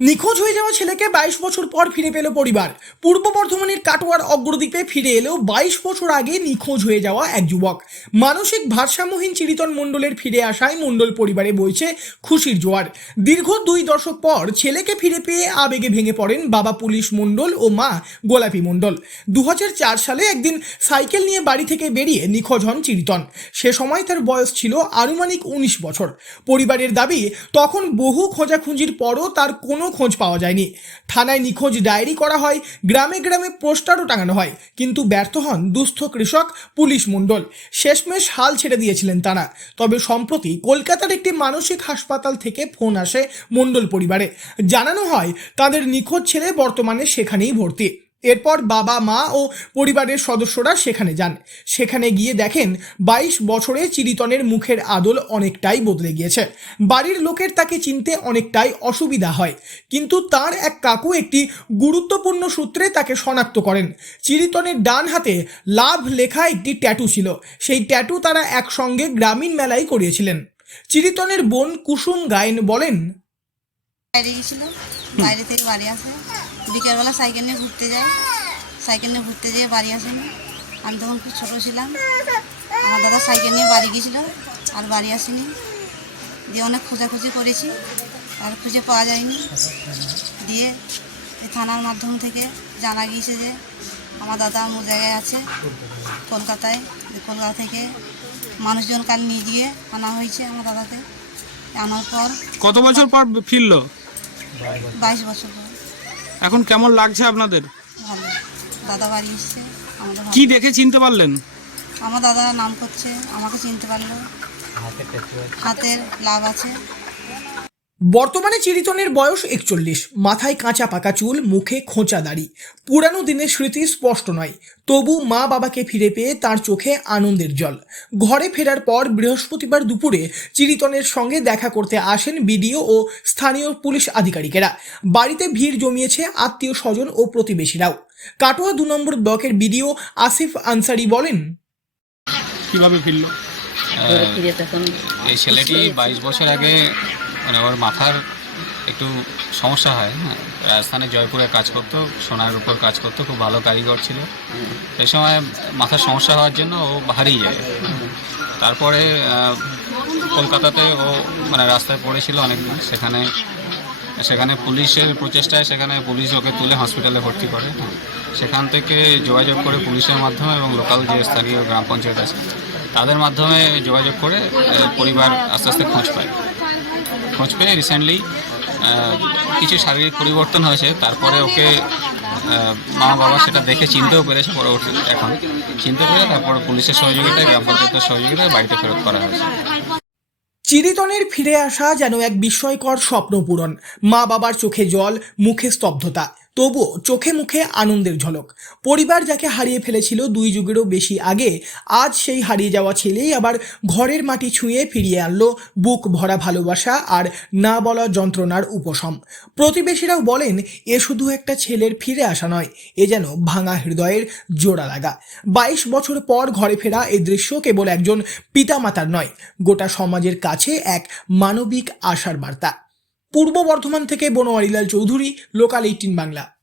নিখোঁজ হয়ে যাওয়া ছেলেকে বাইশ বছর পর ফিরে পেল পরিবার। পূর্ব বর্ধমানের কাটোয়ার অগ্রদ্বীপে ফিরে এলেও বাইশ বছর আগে নিখোঁজ হয়ে যাওয়া এক যুবক। মানসিক ভারসাম্যহীন চিরিতন মণ্ডলের ফিরে আসায় মণ্ডল পরিবারে বইছে খুশির জোয়ার। দীর্ঘ দুই দশক পর ছেলেকে ফিরে পেয়ে আবেগে ভেঙে পড়েন বাবা পুলিশ মণ্ডল ও মা গোলাপি মণ্ডল। দু হাজার চার সালে একদিন সাইকেল নিয়ে বাড়ি থেকে বেরিয়ে নিখোঁজ হন চিরিতন। সে সময় তার বয়স ছিল আনুমানিক উনিশ বছর। পরিবারের দাবি, তখন বহু খোঁজাখুঁজির পরও তার কোনো খোঁজ পাওয়া যায়নি। থানায় নিখোঁজ ডায়েরি করা হয়, গ্রামে গ্রামে পোস্টারও টাঙানো হয়, কিন্তু ব্যর্থ হন দুস্থ কৃষক পুলিশ মণ্ডল। শেষমেশ হাল ছেড়ে দিয়েছিলেন তারা। তবে সম্প্রতি কলকাতার একটি মানসিক হাসপাতাল থেকে ফোন আসে মণ্ডল পরিবারে। জানানো হয়, তাদের নিখোঁজ ছেলে বর্তমানে সেখানেই ভর্তি। এরপর বাবা, মা ও পরিবারের সদস্যরা সেখানে যান। সেখানে গিয়ে দেখেন বাইশ বছরে চিরিতনের মুখের আদল অনেকটাই বদলে গিয়েছে। বাড়ির লোকের তাকে চিনতে অনেকটাই অসুবিধা হয়। কিন্তু তার এক কাকু একটি গুরুত্বপূর্ণ সূত্রে তাকে শনাক্ত করেন। চিরিতনের ডান হাতে লাভ লেখা একটি ট্যাটু ছিল। সেই ট্যাটু তারা একসঙ্গে গ্রামীণ মেলায় করিয়েছিলেন। চিরিতনের বোন কুসুম গায়েন বলেন, বাইরে গেছিল বাইরে থেকে বাড়ি আসে। বিকেলবেলা সাইকেল নিয়ে ঘুরতে যায় সাইকেল নিয়ে ঘুরতে যেয়ে বাড়ি আসেনি আমি তখন খুব ছোটো ছিলাম। আমার দাদা সাইকেল নিয়ে বাড়ি গেছিল আর বাড়ি আসেনি। দিয়ে অনেক খোঁজাখুঁজি করেছি আর খুঁজে পাওয়া যায়নি। দিয়ে এই থানার মাধ্যম থেকে জানা গিয়েছে যে আমার দাদা অন্য জায়গায় আছে কলকাতায়। কলকাতা থেকে মানুষজন কাল নিয়ে গিয়ে আনা হয়েছে আমার দাদাকে। আনার পর কত বছর পর ফিরল? বাইশ বছর পর। এখন কেমন লাগছে আপনাদের? ভালো। দাদা বাড়ি এসছে আমাদের ভালো। কি দেখে চিনতে পারলেন? আমার দাদা নাম করছে আমাকে চিনতে পারল। হাতের লাভ আছে। বর্তমানে চিরিতনের বয়স একচল্লিশ। মাথায় কাঁচা পাকা চুল মুখে খোঁচা দাড়ি। পুরানো দিনের স্মৃতি স্পষ্ট নয়। তবু মা বাবাকে ফিরে পেয়ে তার চোখে আনন্দের জল। ঘরে ফেরার পর বৃহস্পতিবার দুপুরে চিরিতনের সঙ্গে দেখা করতে আসেন বিডিও ও স্থানীয় পুলিশ আধিকারিকেরা। বাড়িতে ভিড় জমিয়েছে আত্মীয় স্বজন ও প্রতিবেশীরাও। কাটোয়া দু নম্বর ব্লকের বিডিও আসিফ আনসারি বলেন কীভাবে ফিরলো? এই ছেলেটি বাইশ বছর আগে মানে ওর মাথার একটু সমস্যা হয় হ্যাঁ। রাজস্থানে জয়পুরে কাজ করতো, সোনার উপর কাজ করতো, খুব ভালো কারিগর ছিল। সেই সময় মাথার সমস্যা হওয়ার জন্য ও হারিয়ে যায়। তারপরে কলকাতাতে ও মানে রাস্তায় পড়েছিল অনেকদিন। সেখানে সেখানে পুলিশের প্রচেষ্টায় সেখানে পুলিশ ওকে তুলে হসপিটালে ভর্তি করে হ্যাঁ। সেখান থেকে যোগাযোগ করে পুলিশের মাধ্যমে এবং লোকাল যে স্থানীয় গ্রাম পঞ্চায়েত আছে, তাদের মাধ্যমে যোগাযোগ করে পরিবার আস্তে আস্তে খোঁজ পায়। খোঁজ পেয়ে রিসেন্টলি কিছু শারীরিক পরিবর্তন হয়েছে, তারপরে ওকে মা বাবা সেটা দেখে চিনতেও পেরেছে পরবর্তী এখন চিনতে পেরে তারপর পুলিশের সহযোগিতায় গ্রাম পঞ্চায়েতের সহযোগিতায় বাড়িতে ফেরত করা হয়েছে। চিরিতনের ফিরে আসা যেন এক বিস্ময়কর স্বপ্ন পূরণ। মা বাবার চোখে জল, মুখে স্তব্ধতা। তবুও চোখে মুখে আনন্দের ঝলক। পরিবার যাকে হারিয়ে ফেলেছিল দুই যুগেরও বেশি আগে, আজ সেই হারিয়ে যাওয়া ছেলেই আবার ঘরের মাটি ছুঁয়ে ফিরিয়ে আনলো বুক ভরা ভালোবাসা আর না বলা যন্ত্রণার উপশম। প্রতিবেশীরাও বলেন, এ শুধু একটা ছেলের ফিরে আসা নয়, এ যেন ভাঙা হৃদয়ের জোড়া লাগা। বাইশ বছর পর ঘরে ফেরা এই দৃশ্য কেবল একজন পিতামাতার নয়, গোটা সমাজের কাছে এক মানবিক আশার বার্তা। পূর্ব বর্ধমান থেকে বনোয়ারিলাল চৌধুরী লোকাল এইটিন বাংলা।